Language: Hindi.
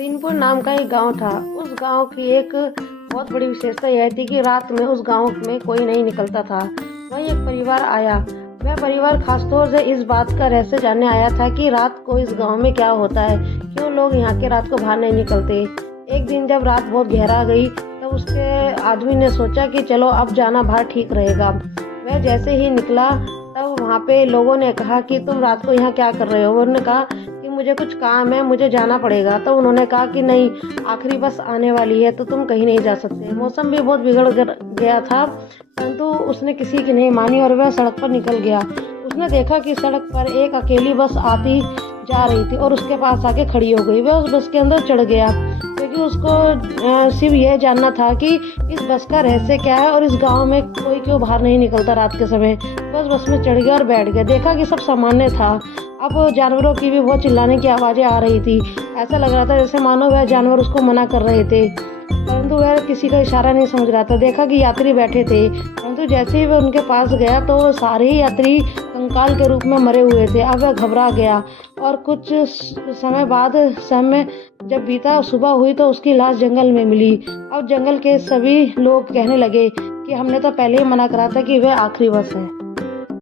दीनपुर नाम का एक गांव था। उस गांव की एक बहुत बड़ी विशेषता यह थी कि रात में उस गांव में कोई नहीं निकलता था। वहीं एक परिवार आया। वह परिवार खासतौर से इस बात का रहस्य जानने आया था कि रात को इस गांव में क्या होता है, क्यों लोग यहाँ के रात को बाहर नहीं निकलते। एक दिन जब रात बहुत गहरा गई तब उसके आदमी ने सोचा कि चलो अब जाना बाहर ठीक रहेगा। वह जैसे ही निकला तब वहाँ पे लोगों ने कहा कि तुम रात को यहाँ क्या कर रहे हो। उन्होंने कहा कि मुझे कुछ काम है, मुझे जाना पड़ेगा। तो उन्होंने कहा कि नहीं, आखिरी बस आने वाली है तो तुम कहीं नहीं जा सकते। मौसम भी बहुत बिगड़ गया था, परंतु उसने किसी की नहीं मानी और वह सड़क पर निकल गया। उसने देखा कि सड़क पर एक अकेली बस आती जा रही थी और उसके पास आके खड़ी हो गई। वह उस बस के अंदर चढ़ गया क्योंकि उसको सिर्फ यह जानना था कि इस बस का रहस्य क्या है और इस गांव में कोई क्यों बाहर नहीं निकलता रात के समय। बस में चढ़ गया और बैठ गया। देखा कि सब सामान्य था। अब जानवरों की भी बहुत चिल्लाने की आवाज़ें आ रही थी। ऐसा लग रहा था जैसे मानो वह जानवर उसको मना कर रहे थे, परंतु वह किसी का इशारा नहीं समझ रहा था। देखा कि यात्री बैठे थे, परंतु जैसे ही वह उनके पास गया तो वो सारे ही यात्री कंकाल के रूप में मरे हुए थे। अब वह घबरा गया और कुछ समय बाद समय जब बीता, सुबह हुई तो उसकी लाश जंगल में मिली। अब जंगल के सभी लोग कहने लगे कि हमने तो पहले ही मना करा था कि वह आखिरी बस है।